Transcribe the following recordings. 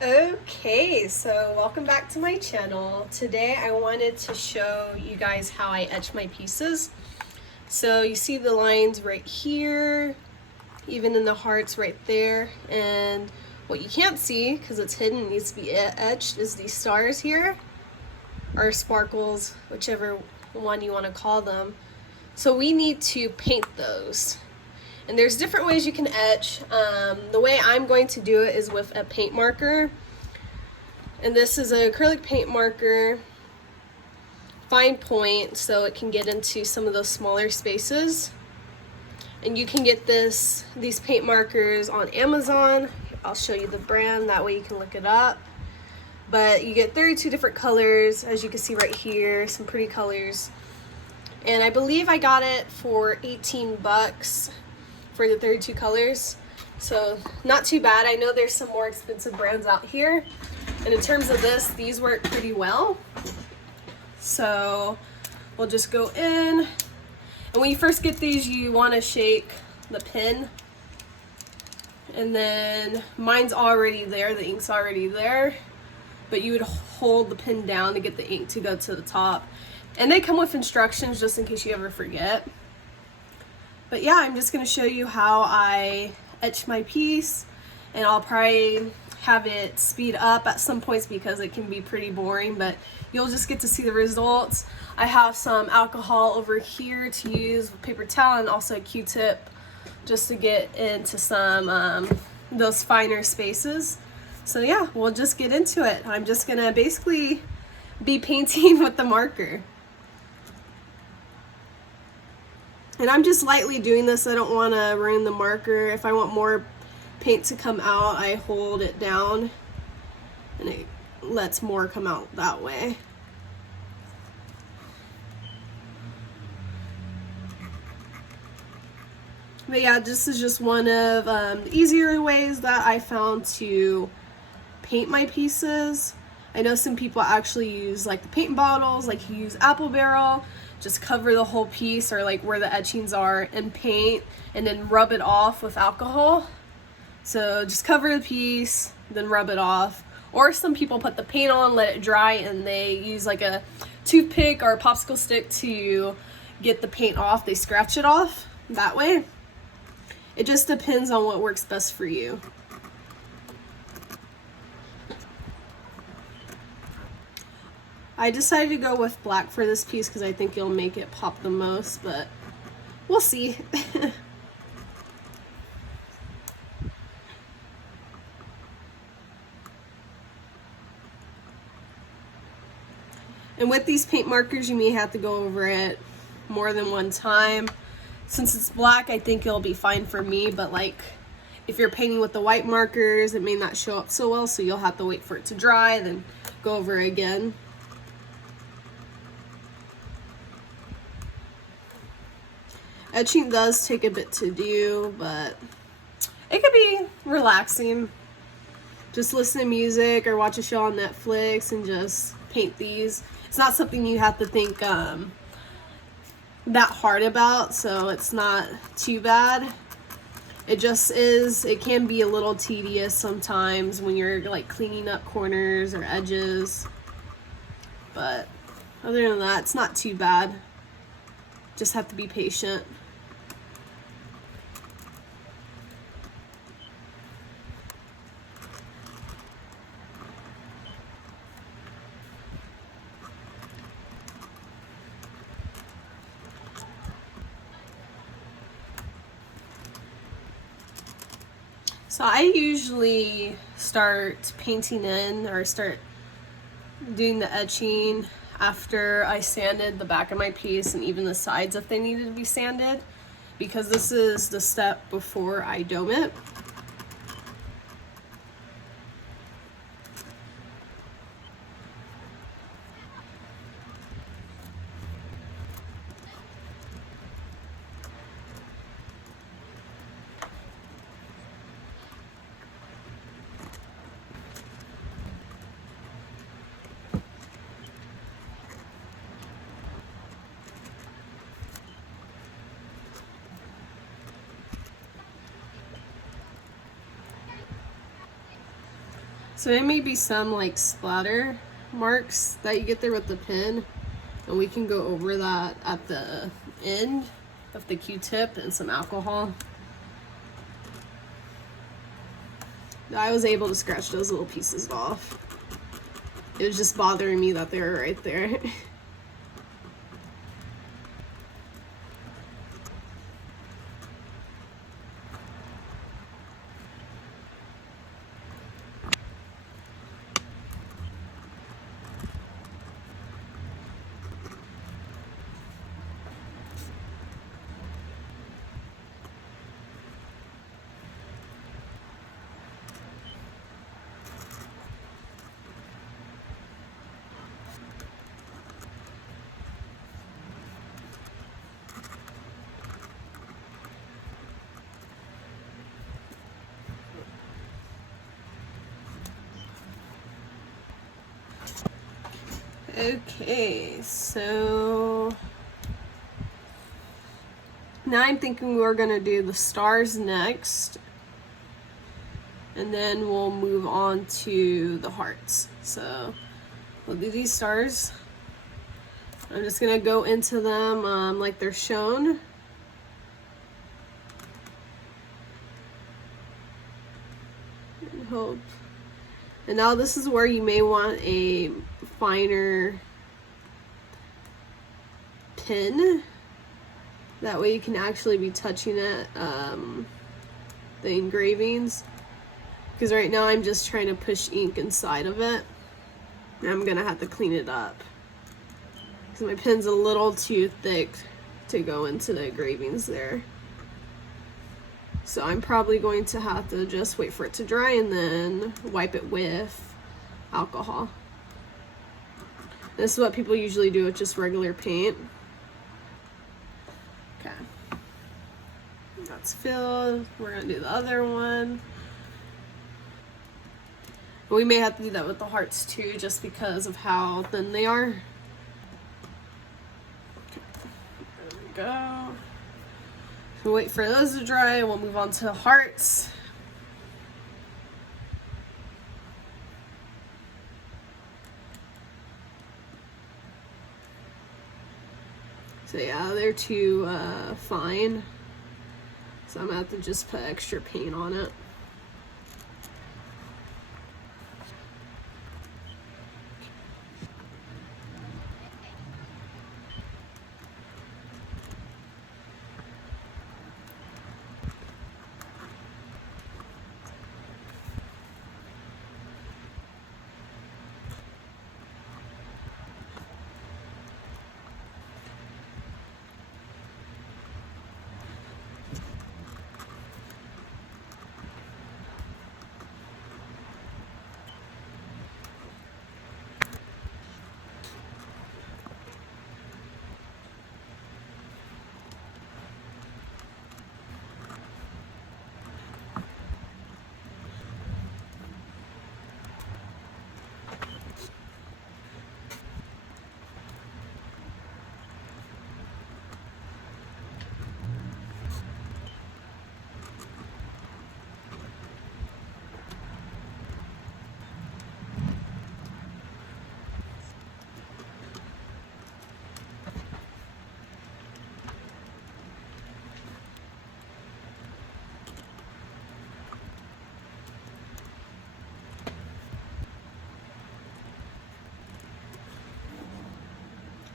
Okay, so welcome back to my channel. Today I wanted to show you guys how I etch my pieces. So you see the lines right here, even in the hearts right there, and what you can't see because it's hidden, it needs to be etched, is these stars here, or sparkles, whichever one you want to call them. So we need to paint those. And there's different ways you can etch. The way I'm going to do it is with a paint marker. And this is an acrylic paint marker, fine point, so it can get into some of those smaller spaces. And you can get these paint markers on Amazon. I'll show you the brand, that way you can look it up. But you get 32 different colors, as you can see right here, some pretty colors. And I believe I got it for 18 bucks for the 32 colors. So not too bad. I know there's some more expensive brands out here. And in terms of this, these work pretty well. So we'll just go in. And when you first get these, you want to shake the pen. And then mine's already there, the ink's already there. But you would hold the pen down to get the ink to go to the top. And they come with instructions just in case you ever forget. But yeah, I'm just going to show you how I etch my piece, and I'll probably have it speed up at some points because it can be pretty boring, but you'll just get to see the results. I have some alcohol over here to use with paper towel and also a Q-tip just to get into some those finer spaces. So yeah, we'll just get into it. I'm just going to basically be painting with the marker. And I'm just lightly doing this. I don't want to ruin the marker. If I want more paint to come out, I hold it down and it lets more come out that way. But yeah, this is just one of the easier ways that I found to paint my pieces. I know some people actually use like the paint bottles, like you use apple barrel, just cover the whole piece or like where the etchings are and paint and then rub it off with alcohol. So just cover the piece, then rub it off. Or some people put the paint on, let it dry, and they use like a toothpick or a popsicle stick to get the paint off. They scratch it off that way. It just depends on what works best for you. I decided to go with black for this piece because I think it'll make it pop the most, but we'll see. And with these paint markers, you may have to go over it more than one time. Since it's black, I think it'll be fine for me, but like if you're painting with the white markers, it may not show up so well, so you'll have to wait for it to dry, then go over it again. Etching does take a bit to do, but it could be relaxing. Just listen to music or watch a show on Netflix and just paint these. It's not something you have to think that hard about, so it's not too bad. It just is, it can be a little tedious sometimes when you're like cleaning up corners or edges. But other than that, it's not too bad. Just have to be patient. So I usually start painting in or start doing the etching after I sanded the back of my piece and even the sides if they needed to be sanded, because this is the step before I dome it. So there may be some like splatter marks that you get there with the pen, and we can go over that at the end of the Q-tip and some alcohol. I was able to scratch those little pieces off. It was just bothering me that they were right there. Okay, so now I'm thinking we're gonna do the stars next, and then we'll move on to the hearts. So we'll do these stars. I'm just gonna go into them like they're shown. And hope. And now this is where you may want a finer pen. That way you can actually be touching it, the engravings. Because right now I'm just trying to push ink inside of it. And I'm gonna have to clean it up. Because my pen's a little too thick to go into the engravings there. So I'm probably going to have to just wait for it to dry and then wipe it with alcohol. This is what people usually do with just regular paint. Okay. That's filled. We're gonna do the other one. We may have to do that with the hearts too, just because of how thin they are. Okay. There we go. We'll wait for those to dry and we'll move on to the hearts. So yeah, they're too fine. So I'm gonna have to just put extra paint on it.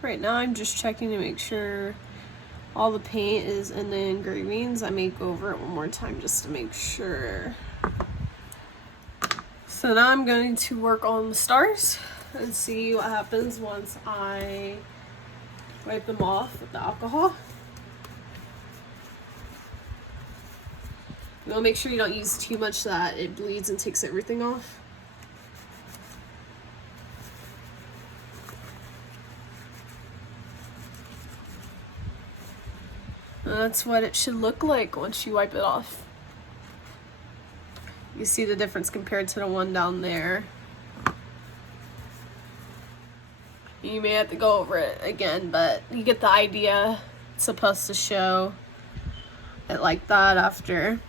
Right now I'm just checking to make sure all the paint is in the engravings. I may go over it one more time just to make sure. So now I'm going to work on the stars and see what happens once I wipe them off with the alcohol. You want to make sure you don't use too much so that it bleeds and takes everything off. That's what it should look like once you wipe it off. You see the difference compared to the one down there. You may have to go over it again, but you get the idea. It's supposed to show it like that after.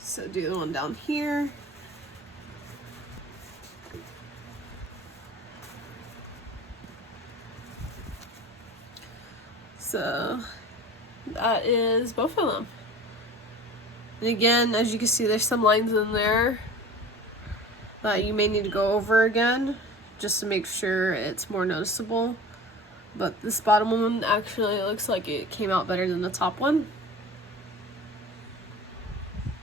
So do the one down here. So that is both of them. And again, as you can see, there's some lines in there that you may need to go over again just to make sure it's more noticeable. But this bottom one actually looks like it came out better than the top one.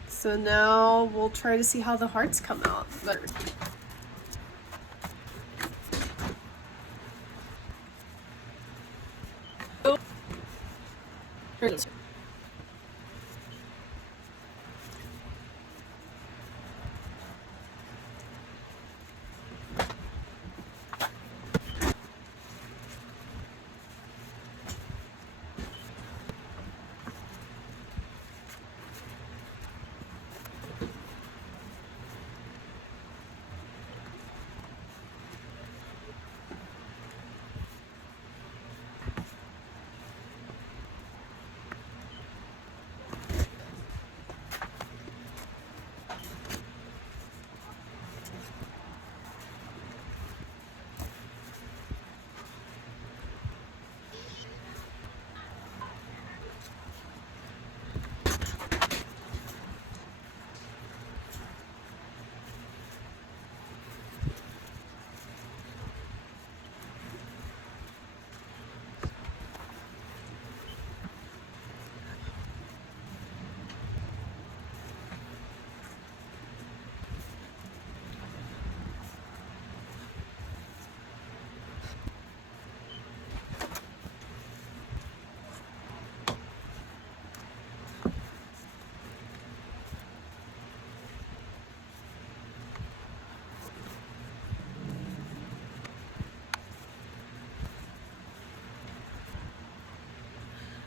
So now we'll try to see how the hearts come out better. Oh. Here it is.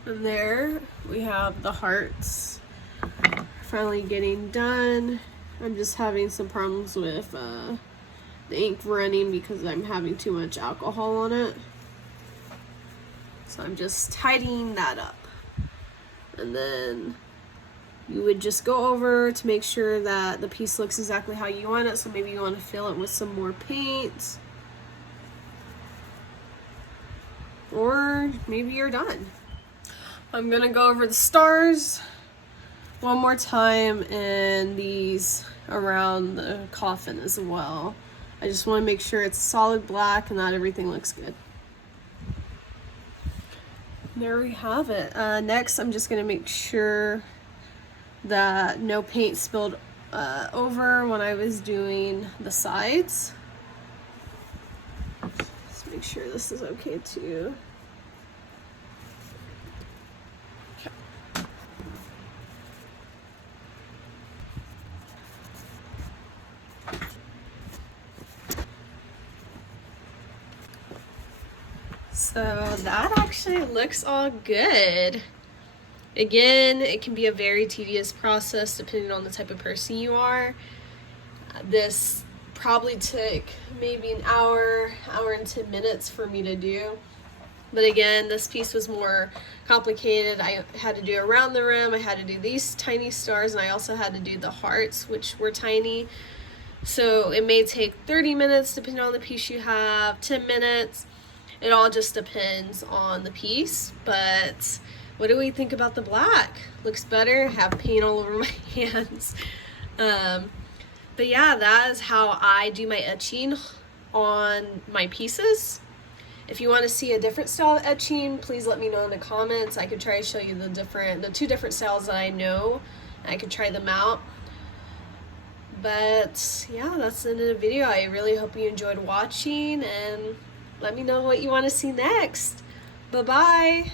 And there we have the hearts finally getting done. I'm just having some problems with the ink running because I'm having too much alcohol on it. So I'm just tidying that up. And then you would just go over to make sure that the piece looks exactly how you want it. So maybe you want to fill it with some more paint. Or maybe you're done. I'm gonna go over the stars one more time and these around the coffin as well. I just want to make sure it's solid black and that everything looks good. There we have it. Next, I'm just gonna make sure that no paint spilled over when I was doing the sides. Let's make sure this is okay too. So that actually looks all good. Again, it can be a very tedious process depending on the type of person you are. This probably took maybe an hour and 10 minutes for me to do. But again, this piece was more complicated. I had to do around the rim, I had to do these tiny stars, and I also had to do the hearts, which were tiny. So it may take 30 minutes depending on the piece you have, 10 minutes. It all just depends on the piece. But what do we think about the black? Looks better. I have paint all over my hands. But yeah, that is how I do my etching on my pieces. If you want to see a different style of etching, please let me know in the comments. I could try to show you the two different styles that I know. I could try them out. But yeah, that's the end of the video. I really hope you enjoyed watching, and let me know what you want to see next. Bye-bye.